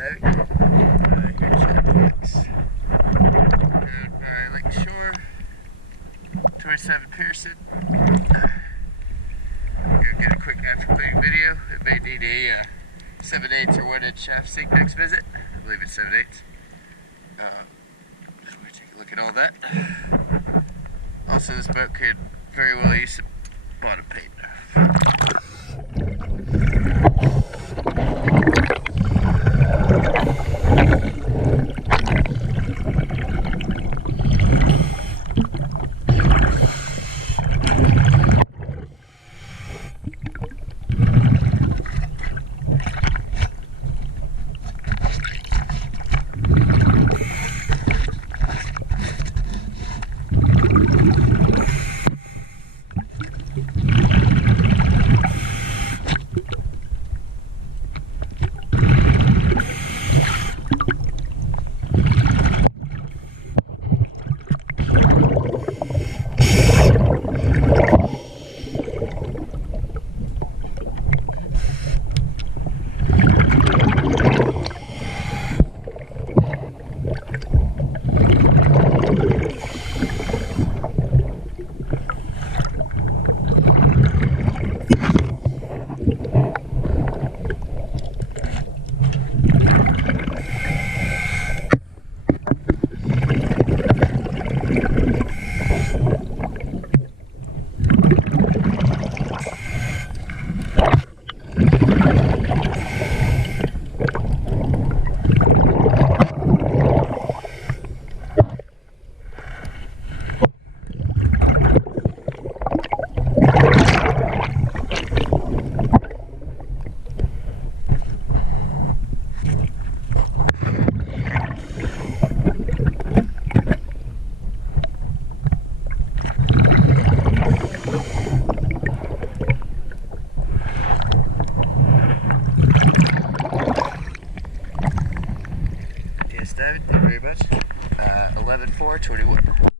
David. Here's Shaddowfax. Down by Lake Shore, 27 Pearson. Gonna get a quick after cleaning video. It may need a 7/8 or 1 inch shaft sink next visit. I believe it's 7/8. Just want to take a look at all that. Also, this boat could very well use some bottom paint. David, thank you very much. 11/4/21.